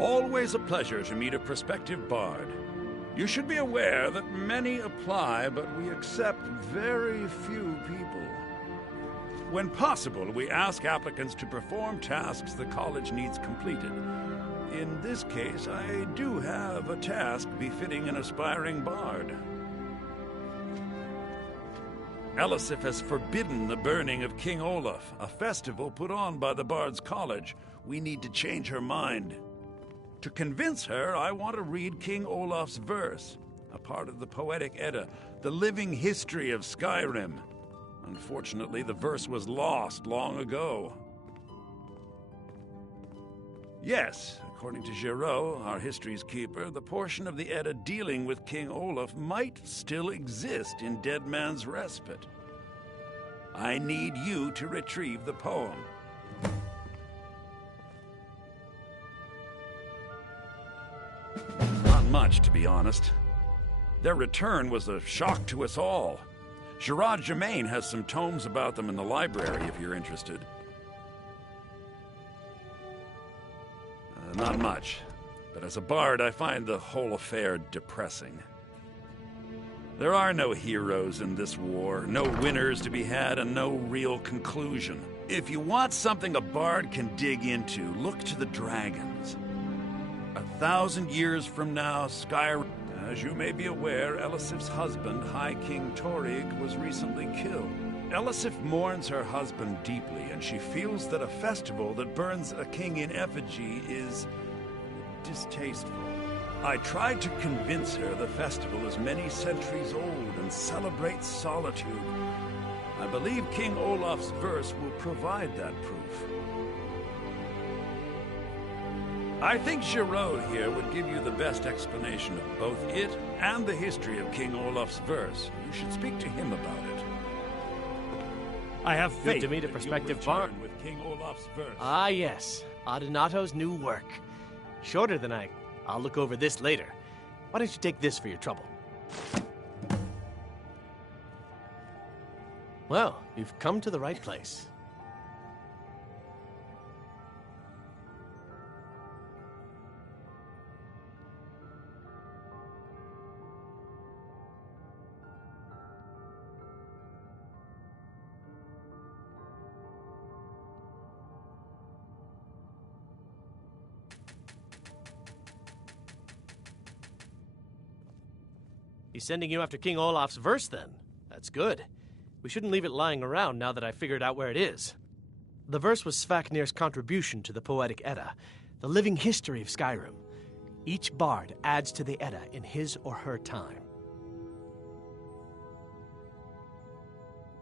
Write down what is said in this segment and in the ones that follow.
Always a pleasure to meet a prospective bard. You should be aware that many apply, but we accept very few people. When possible, we ask applicants to perform tasks the college needs completed. In this case, I do have a task befitting an aspiring bard. Elisif has forbidden the burning of King Olaf, a festival put on by the Bard's College. We need to change her mind. To convince her, I want to read King Olaf's verse, a part of the Poetic Edda, the living history of Skyrim. Unfortunately, the verse was lost long ago. Yes, according to Giraud, our history's keeper, the portion of the Edda dealing with King Olaf might still exist in Dead Man's Respite. I need you to retrieve the poem. Not much, to be honest. Their return was a shock to us all. Gerard Germain has some tomes about them in the library, if you're interested. Not much, but as a bard, I find the whole affair depressing. There are no heroes in this war, no winners to be had, and no real conclusion. If you want something a bard can dig into, look to the dragons. 1,000 years from now, Skyrim... As you may be aware, Elisif's husband, High King Torig, was recently killed. Elisif mourns her husband deeply, and she feels that a festival that burns a king in effigy is distasteful. I tried to convince her the festival is many centuries old and celebrates solitude. I believe King Olaf's verse will provide that proof. I think Giraud here would give you the best explanation of both it and the history of King Olaf's verse. You should speak to him about it. I have faith. Good to meet a prospective bard. With King Olaf's verse. Ah, yes. Adonato's new work. Shorter than I'll look over this later. Why don't you take this for your trouble? Well, you've come to the right place. He's sending you after King Olaf's verse, then. That's good. We shouldn't leave it lying around now that I've figured out where it is. The verse was Svafnir's contribution to the Poetic Edda, the living history of Skyrim. Each bard adds to the Edda in his or her time.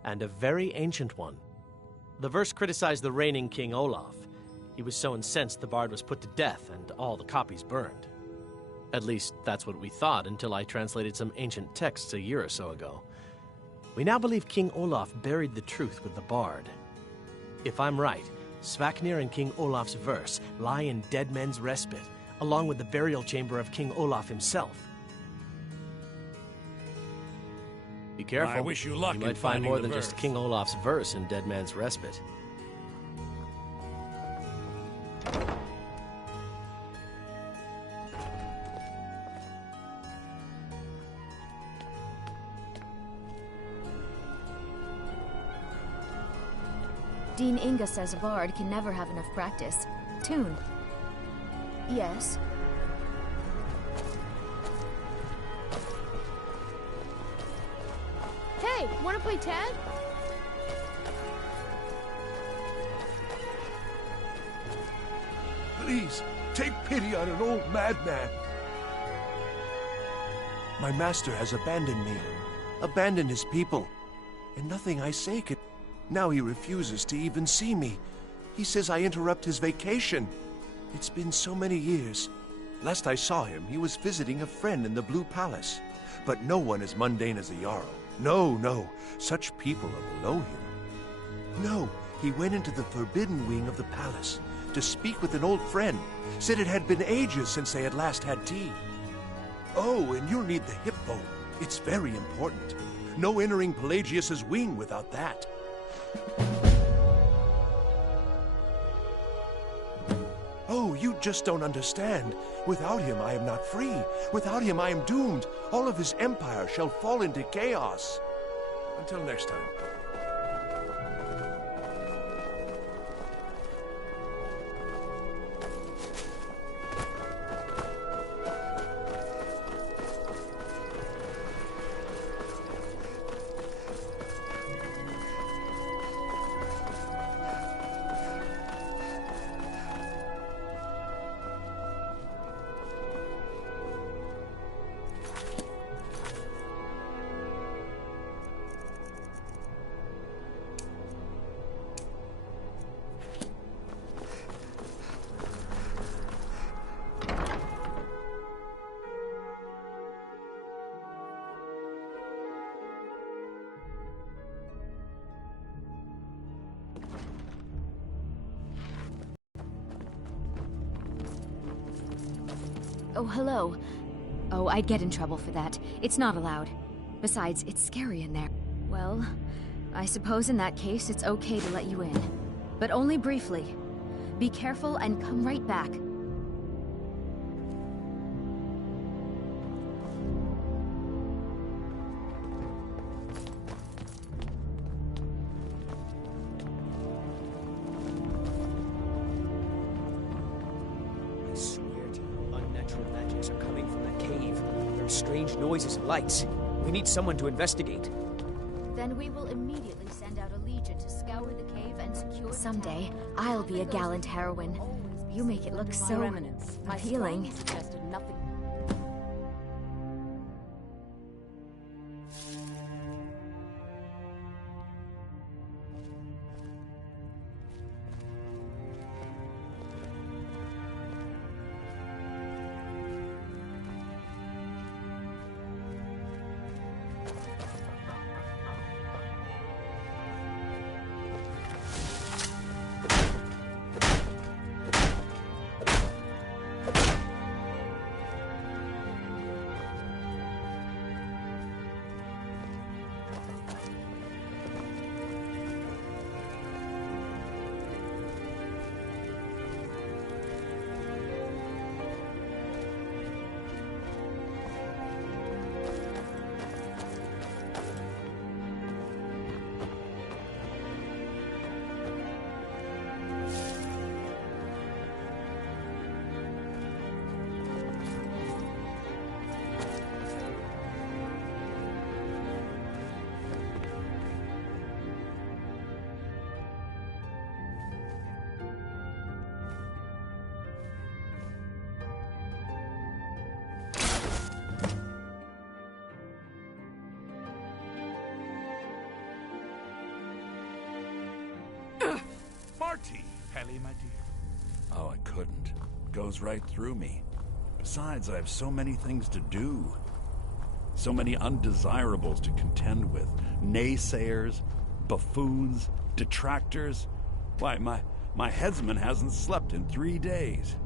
And a very ancient one. The verse criticized the reigning King Olaf. He was so incensed the bard was put to death and all the copies burned. At least, that's what we thought until I translated some ancient texts a year or so ago. We now believe King Olaf buried the truth with the bard. If I'm right, Svafnir and King Olaf's verse lie in Dead Men's Respite, along with the burial chamber of King Olaf himself. Be careful. I wish you luck. You might find more than just King Olaf's verse in Dead Man's Respite. Dean Inga says a bard can never have enough practice. Tune. Yes. Hey, wanna play tag? Please, take pity on an old madman. My master has abandoned me, abandoned his people, and nothing I say can... Now he refuses to even see me. He says I interrupt his vacation. It's been so many years. Last I saw him, he was visiting a friend in the Blue Palace. But no one as mundane as a Jarl. No, such people are below him. No, he went into the forbidden wing of the palace to speak with an old friend. Said it had been ages since they had last had tea. Oh, and you'll need the hip bone. It's very important. No entering Pelagius's wing without that. Oh, you just don't understand. Without him, I am not free. Without him, I am doomed. All of his empire shall fall into chaos. Until next time. Oh, hello. Oh, I'd get in trouble for that. It's not allowed. Besides, it's scary in there. Well, I suppose in that case it's okay to let you in. But only briefly. Be careful and come right back. Strange noises and lights. We need someone to investigate. Then we will immediately send out a legion to scour the cave and secure. Someday, I'll be a gallant heroine. You make it look so appealing. Marty, Pelly, my dear. Oh, I couldn't. It goes right through me. Besides, I have so many things to do. So many undesirables to contend with. Naysayers, buffoons, detractors. Why, my headsman hasn't slept in 3 days.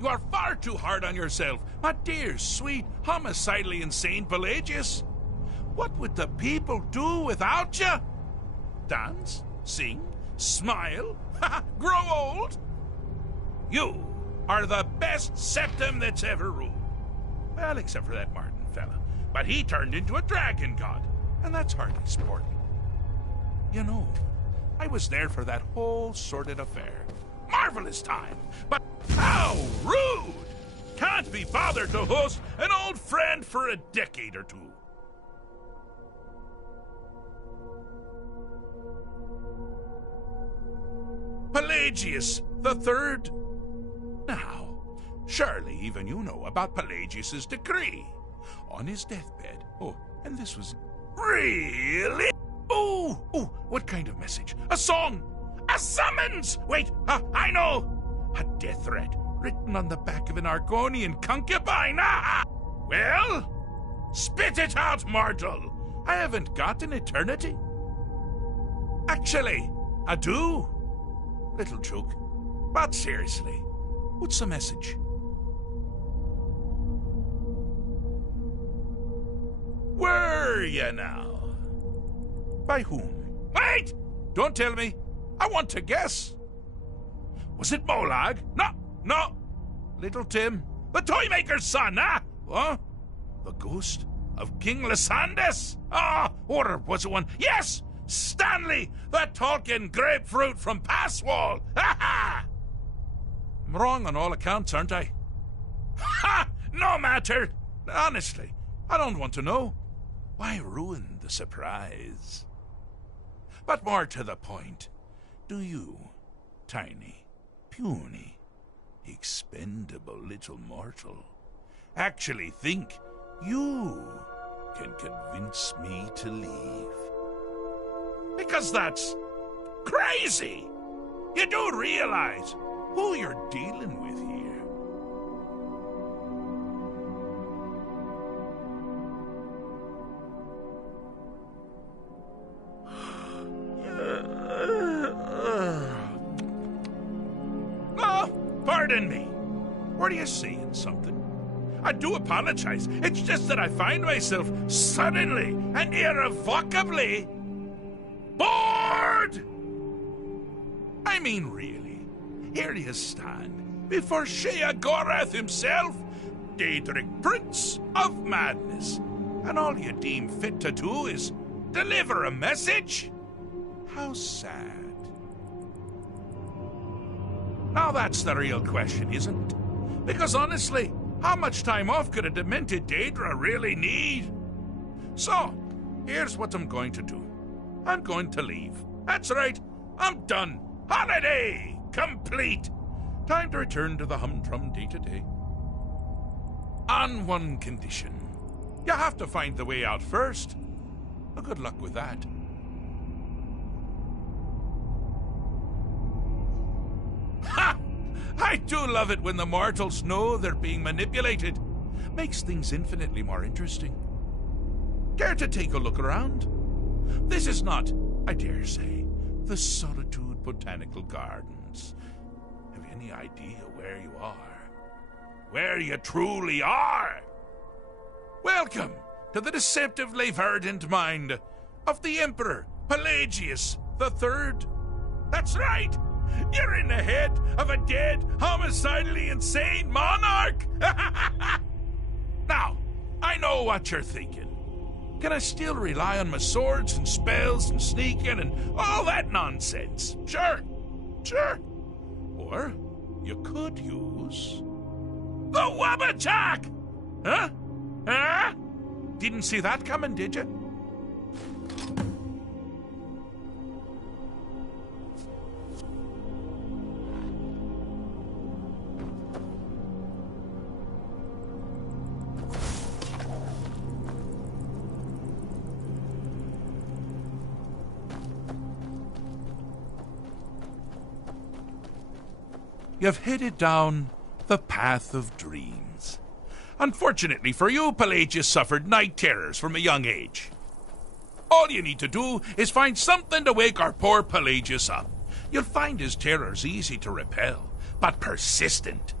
You are far too hard on yourself, my dear, sweet, homicidally insane Pelagius. What would the people do without you? Dance? Sing? Smile? Grow old? You are the best septum that's ever ruled. Well, except for that Martin fella. But he turned into a dragon god, and that's hardly sporting. You know, I was there for that whole sordid affair. Marvelous time, but how rude! Can't be bothered to host an old friend for a decade or two. Pelagius the Third. Now, surely even you know about Pelagius's decree. On his deathbed. Oh, and this was really... Oh, what kind of message? A song? A summons! Wait, I know! A death threat written on the back of an Argonian concubine. Well, spit it out, mortal. I haven't got an eternity. Actually, I do. Little joke. But seriously, what's the message? Were you now? By whom? Wait! Don't tell me. I want to guess. Was it Molag? No. Little Tim, the Toymaker's son, huh? What? The ghost of King Lysandus? Ah, or was it one? Yes! Stanley, the talking grapefruit from Passwall! Ha ha! I'm wrong on all accounts, aren't I? Ha! No matter! Honestly, I don't want to know. Why ruin the surprise? But more to the point, do you, tiny, puny, expendable little mortal, actually think you can convince me to leave? Because that's crazy! You do realize who you're dealing with here. Oh, pardon me. Were you saying something? I do apologize. It's just that I find myself suddenly and irrevocably bored! I mean, really, here you stand before Sheogorath himself, Daedric Prince of Madness, and all you deem fit to do is deliver a message? How sad. Now that's the real question, isn't it? Because honestly, how much time off could a demented Daedra really need? So, here's what I'm going to do. I'm going to leave. That's right, I'm done. Holiday complete. Time to return to the humdrum day-to-day. On one condition. You have to find the way out first. Well, good luck with that. Ha! I do love it when the mortals know they're being manipulated. Makes things infinitely more interesting. Care to take a look around? This is not, I dare say, the Solitude Botanical Gardens. Have you any idea where you are? Where you truly are? Welcome to the deceptively verdant mind of the Emperor Pelagius III. That's right! You're in the head of a dead, homicidally insane monarch! Now, I know what you're thinking. Can I still rely on my swords and spells and sneaking and all that nonsense? Sure. Or you could use the Wabachak! Huh? Didn't see that coming, did you? You've headed down the path of dreams. Unfortunately for you, Pelagius suffered night terrors from a young age. All you need to do is find something to wake our poor Pelagius up. You'll find his terrors easy to repel, but persistent.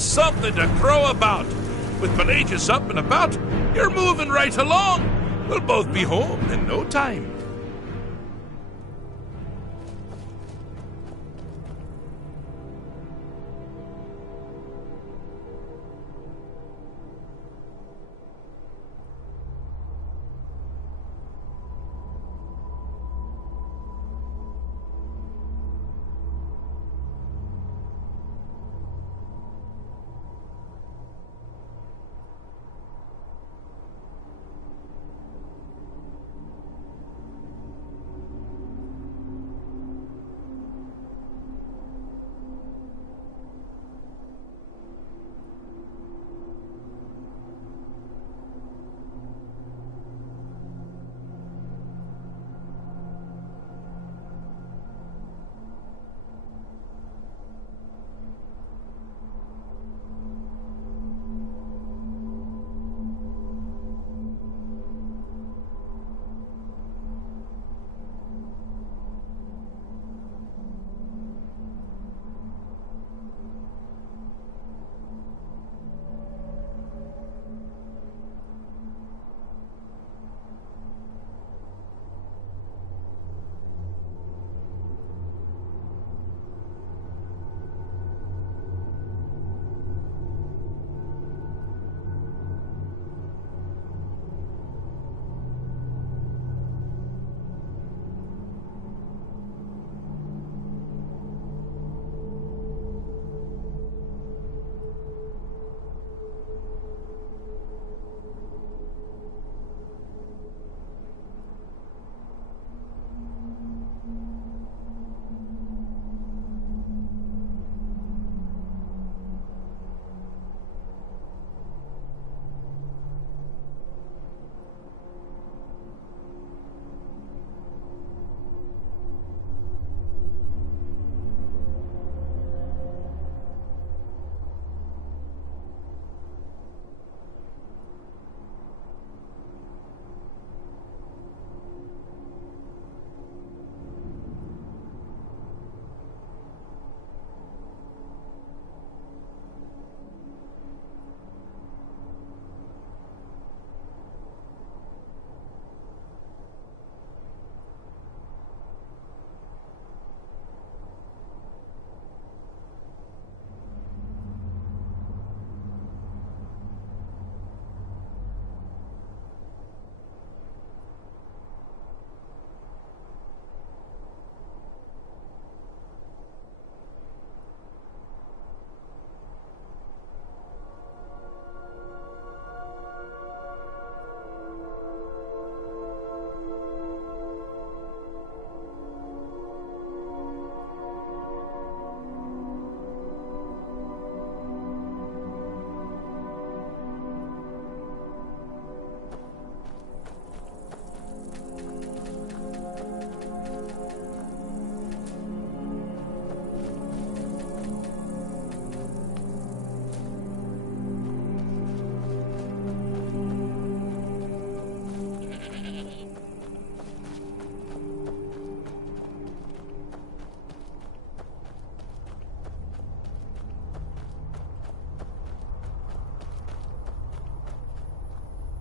That's something to crow about. With Pelagius up and about, you're moving right along. We'll both be home in no time.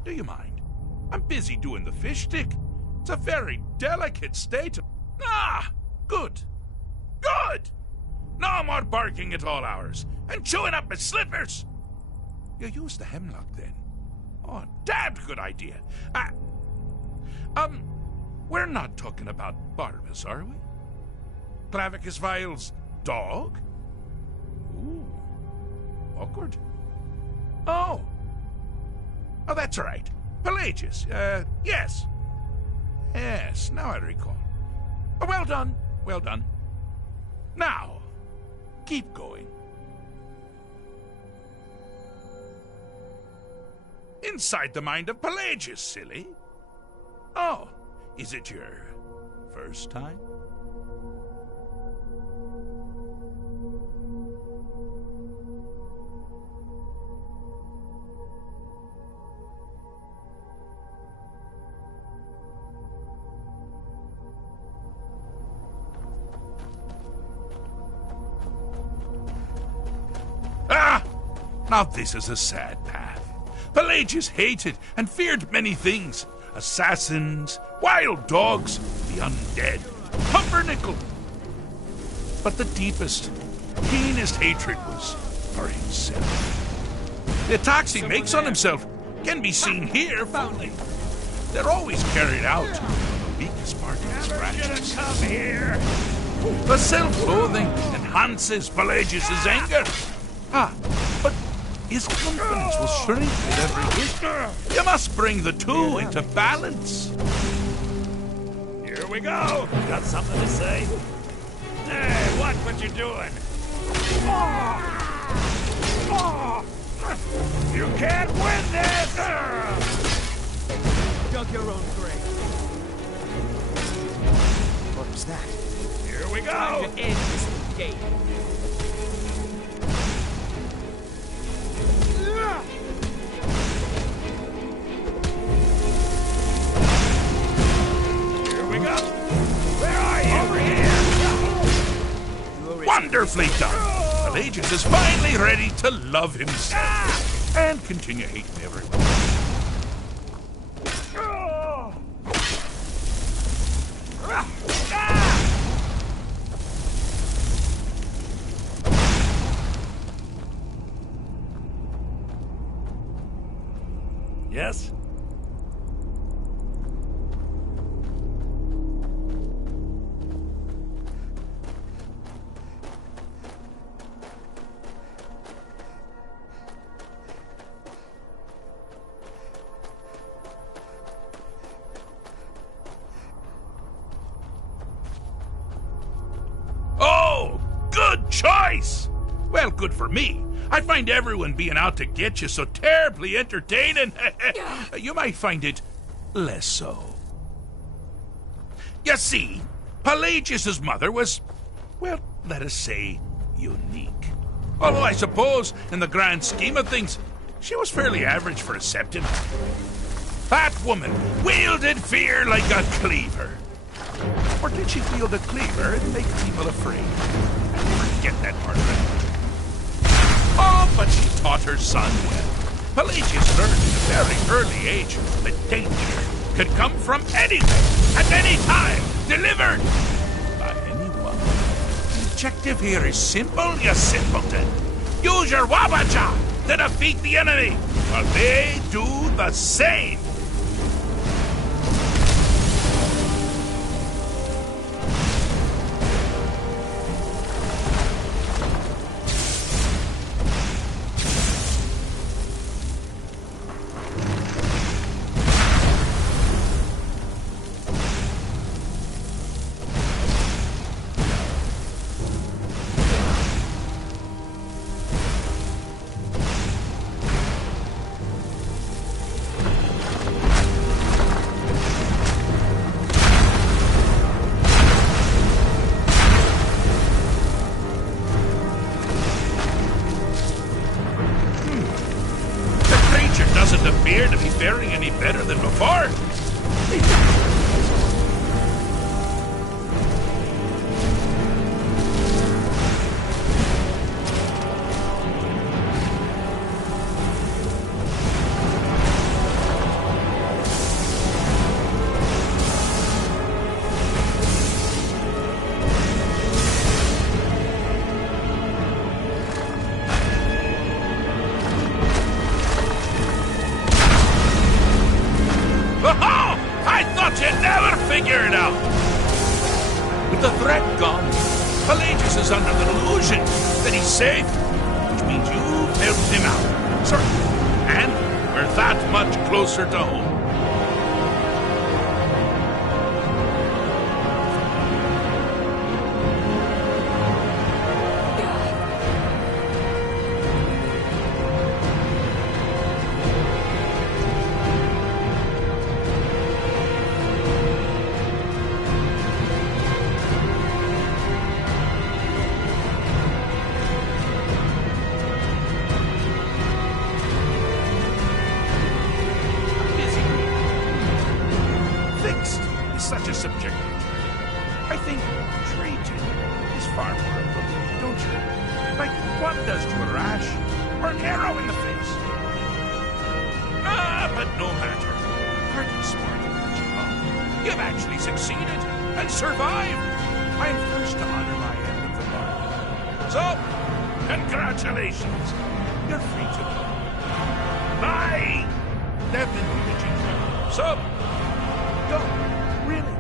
Do you mind? I'm busy doing the fish stick. It's a very delicate state. Ah! Good. Good! No more barking at all hours and chewing up my slippers. You use the hemlock then? Oh, damned good idea. We're not talking about Barbas, are we? Clavicus Vile's dog? Ooh. Awkward. Oh, that's right. Pelagius, yes. Yes, now I recall. Oh, well done, well done. Now, keep going. Inside the mind of Pelagius, silly. Oh, is it your first time? Now this is a sad path. Pelagius hated and feared many things. Assassins, wild dogs, the undead, pumpernickel. But the deepest, keenest hatred was for himself. The attacks he makes on himself can be seen here fully. They're always carried out on the weakest part of his fractures. Come here! The self-loathing enhances Pelagius' anger. But his confidence will shrink with every hit. You must bring the two into balance. Here we go! Got something to say? Hey, watch what you're doing! You can't win this! Dug your own grave. What was that? Here we go! Time to end this game. Here we go! Where are you? Over here! Wonderfully done! Pelagius is finally ready to love himself and continue hating everyone. Yes? Oh, good choice! Well, good for me. I find everyone being out to get you so terribly entertaining. You might find it less so. You see, Pelagius' mother was, well, let us say, unique. Although I suppose, in the grand scheme of things, she was fairly average for a septon. That woman wielded fear like a cleaver. Or did she wield a cleaver and make people afraid? I never get that part of it. Oh, but she taught her son well. Pelagius learned at a very early age that danger could come from anywhere, at any time, delivered by anyone. The objective here is simple, you simpleton. Use your wabacha to defeat the enemy, while they do the same. Doesn't appear to be faring any better than before. You'd never figure it out! With the threat gone, Pelagius is under the delusion that he's safe, which means you've helped him out. Certainly. And we're that much closer to home. Such a subjective term. I think treated is far more appropriate, don't you? Like one does to a rash. or an arrow in the face. Ah, but no matter. Pretty smart of you, John. You've actually succeeded and survived. I am first to honor my end of the bargain. So, congratulations. You're free to go. Bye! They've been managing you. So, go. Really.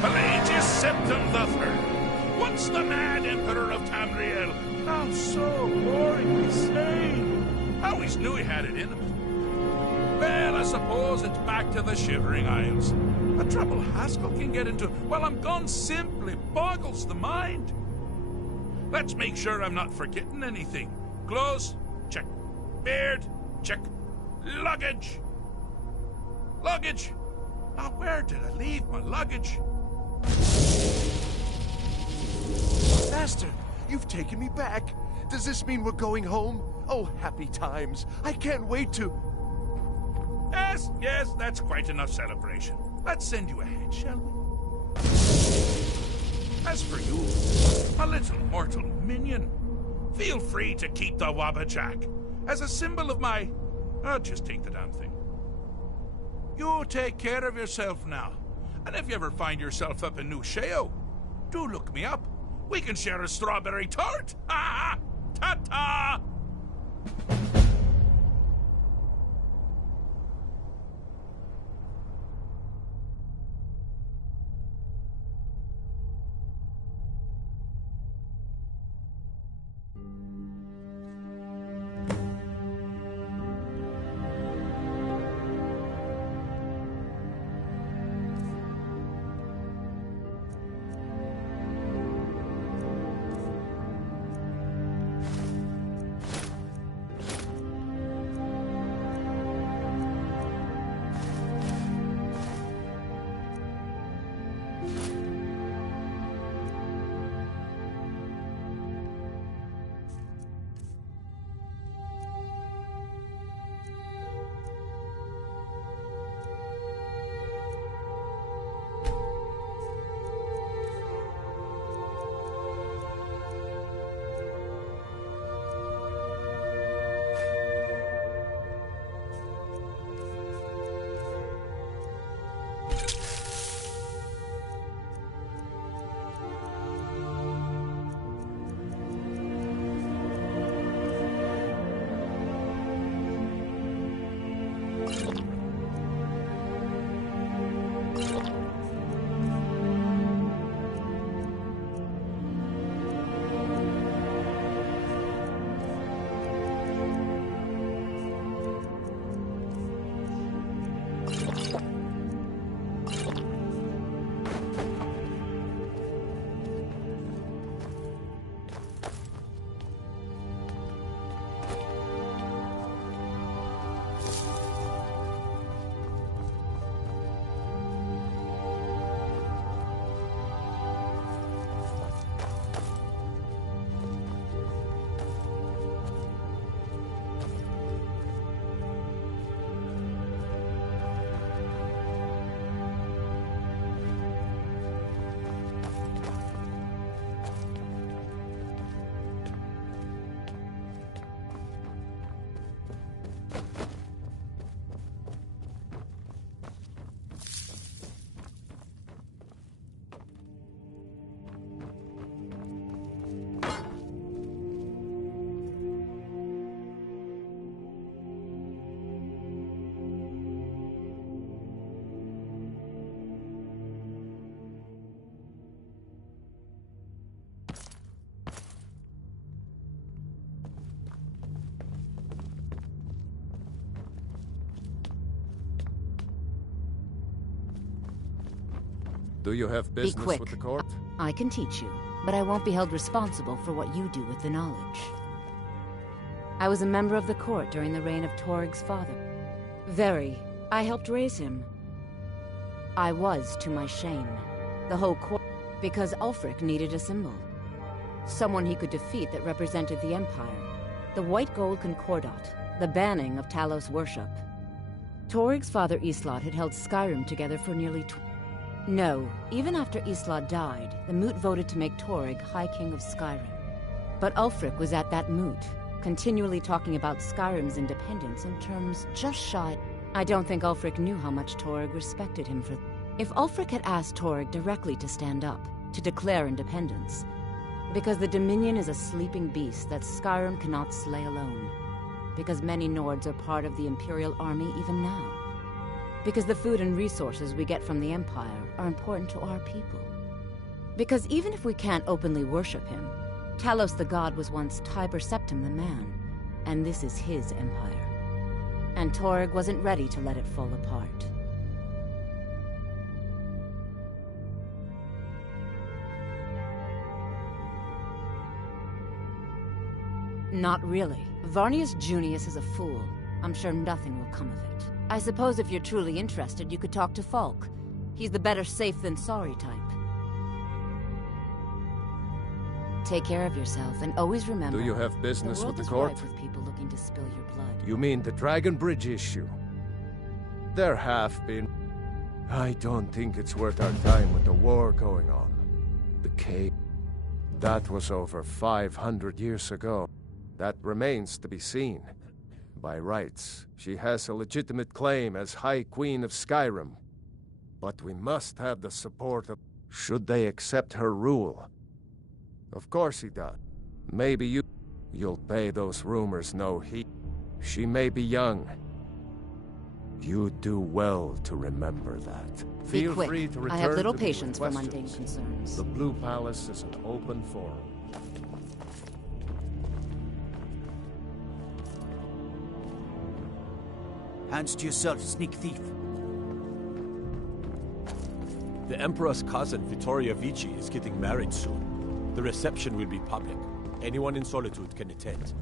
Pelagius Septim III, once the mad Emperor of Tamriel, now so boringly slain. I always knew he had it in him. Well, I suppose it's back to the Shivering Isles. The trouble Haskell can get into while I'm gone simply boggles the mind. Let's make sure I'm not forgetting anything. Clothes, check. Beard, check. Luggage. Luggage. Now, where did I leave my luggage? Master, you've taken me back. Does this mean we're going home? Oh, happy times. I can't wait to... Yes, that's quite enough celebration. Let's send you ahead, shall we? As for you, a little mortal minion, feel free to keep the Wabbajack as a symbol of my... I'll just take the damn thing. You take care of yourself now. And if you ever find yourself up in New Sheo, do look me up. We can share a strawberry tart. Ha ha! Ta-ta! Do you have Be business quick. with the court? I can teach you, but I won't be held responsible for what you do with the knowledge. I was a member of the court during the reign of Torig's father. Very. I helped raise him. I was to my shame. The whole court... because Ulfric needed a symbol. Someone he could defeat that represented the Empire. The White Gold Concordat. The banning of Talos worship. Torig's father Islot had held Skyrim together for nearly No, even after Islot died, the Moot voted to make Torig High King of Skyrim. But Ulfric was at that moot, continually talking about Skyrim's independence in terms just shy. I don't think Ulfric knew how much Torg respected him for. If Ulfric had asked Torg directly to stand up, to declare independence, because the Dominion is a sleeping beast that Skyrim cannot slay alone, because many Nords are part of the Imperial Army even now, because the food and resources we get from the Empire are important to our people, because even if we can't openly worship him, Talos the god was once Tiber Septim the man, and this is his empire. And Torg wasn't ready to let it fall apart. Not really. Varnius Junius is a fool. I'm sure nothing will come of it. I suppose if you're truly interested, you could talk to Falk. He's the better safe than sorry type. Take care of yourself, and always remember... Do you have business with the court? Rife with people looking to spill your blood. You mean the Dragon Bridge issue? There have been... I don't think it's worth our time with the war going on. The cave... That was over 500 years ago. That remains to be seen. By rights, she has a legitimate claim as High Queen of Skyrim. But we must have the support of... Should they accept her rule? Of course he does. Maybe you'll pay those rumors no heed. She may be young. You do well to remember that. Be Feel quick. free to return I have little to me with patience for mundane questions. concerns. The Blue Palace is an open forum. Hands to yourself, sneak thief. The Emperor's cousin, Vittoria Vici, is getting married soon. The reception will be public. Anyone in Solitude can attend.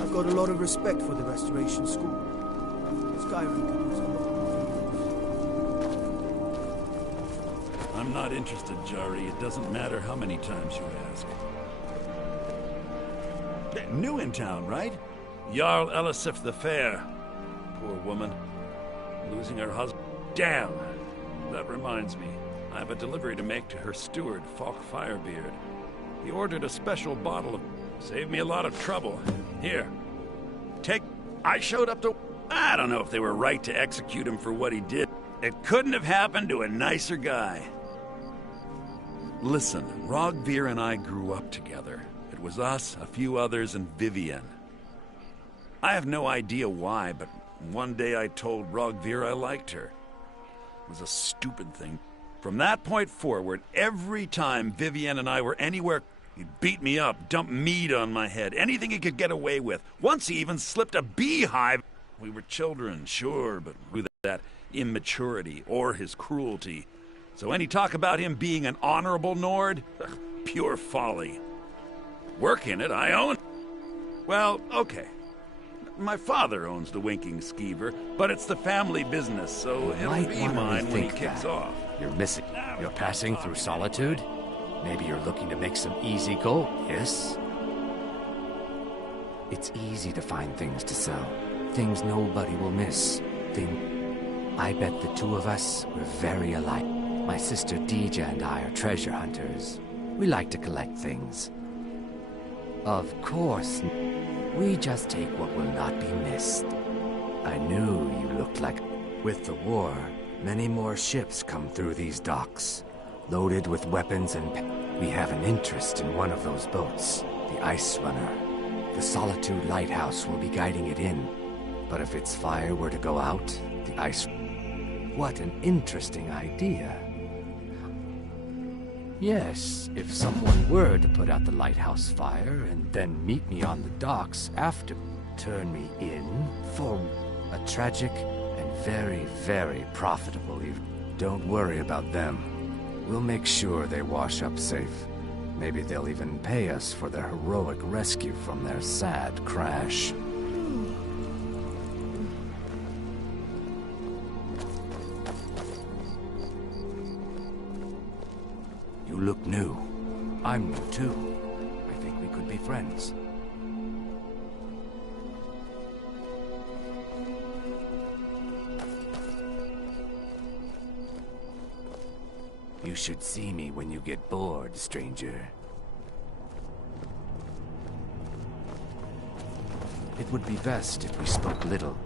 I've got a lot of respect for the Restoration School. Skyrim could use a lot more. I'm not interested, Jari. It doesn't matter how many times you ask. New in town, right? Jarl Elisif the Fair. Poor woman. Losing her husband. Damn! That reminds me. I have a delivery to make to her steward, Falk Firebeard. He ordered a special bottle of... Saved me a lot of trouble. Here. Take... I showed up to... I don't know if they were right to execute him for what he did. It couldn't have happened to a nicer guy. Listen, Rogvir and I grew up together. It was us, a few others, and Vivienne. I have no idea why, but one day I told Rogvir I liked her. It was a stupid thing. From that point forward, every time Vivienne and I were anywhere, he'd beat me up, dump meat on my head, anything he could get away with. Once he even slipped a beehive. We were children, sure, but with that immaturity or his cruelty. So any talk about him being an honorable Nord? Pure folly. Work in it, I own. Well, okay. My father owns the Winking Skeever, but it's the family business, so it'll be mine when he kicks off. You're missing. You're passing through Solitude? Maybe you're looking to make some easy gold, yes? It's easy to find things to sell. Things nobody will miss. I bet the two of us were very alike. My sister Dija and I are treasure hunters. We like to collect things. Of course. We just take what will not be missed. I knew you looked like... With the war, many more ships come through these docks, loaded with weapons and... We have an interest in one of those boats, the Ice Runner. The Solitude Lighthouse will be guiding it in. But if its fire were to go out, the ice... What an interesting idea. Yes, if someone were to put out the lighthouse fire and then meet me on the docks after, turn me in for a tragic and very, very profitable evening. Don't worry about them. We'll make sure they wash up safe. Maybe they'll even pay us for their heroic rescue from their sad crash. You look new. I'm new too. I think we could be friends. You should see me when you get bored, stranger. It would be best if we spoke little.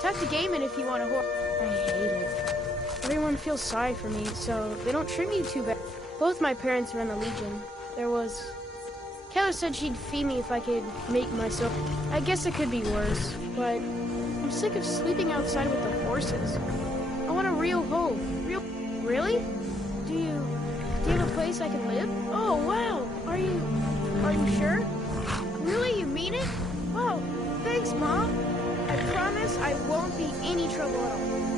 Talk to Gaiman if you want to I hate it. Everyone feels sorry for me, so they don't treat me too bad. Both my parents are in the Legion. Keller said she'd feed me if I could make myself. I guess it could be worse, but I'm sick of sleeping outside with the horses. I want a real home. Really? Do you have a place I can live? Oh, wow. Are you sure? Really? You mean it? Wow. Thanks, Mom. I promise I won't be any trouble at all.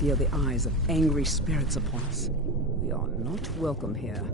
fear the eyes of angry spirits upon us. We are not welcome here.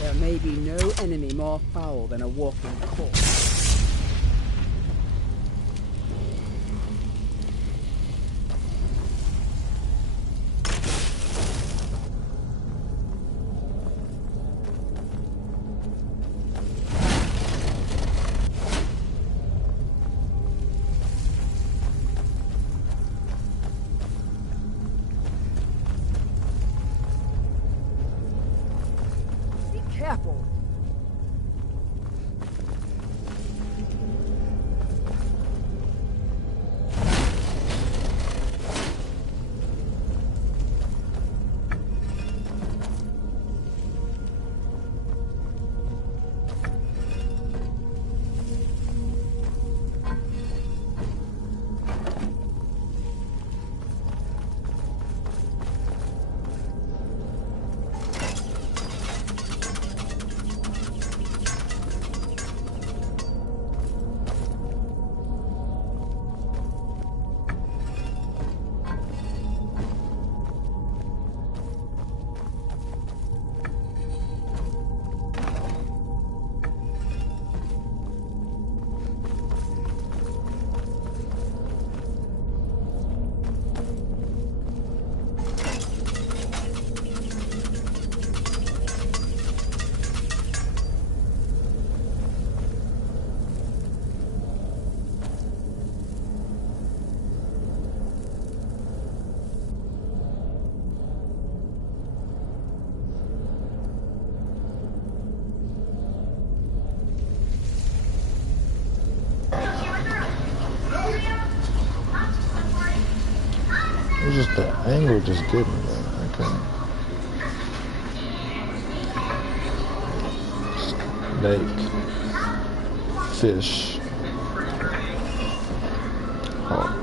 There may be no enemy more foul than a walking corpse. Careful. It's just the angle just getting me, man. Snake, fish, hawk.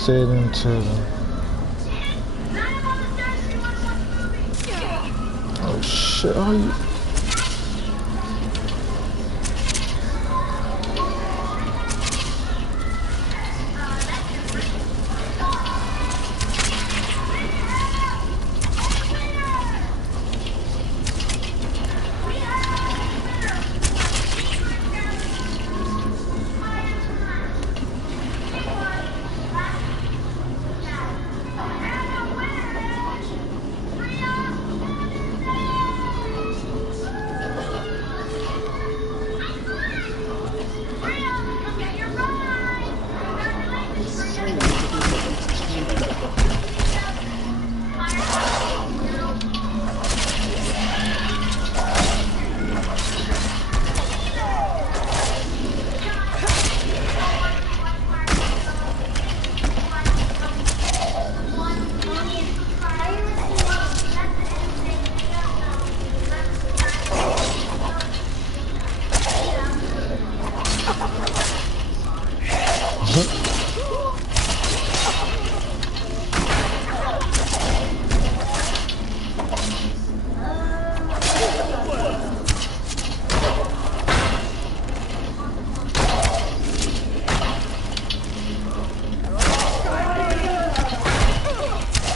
Set into the... Oh shit, oh you...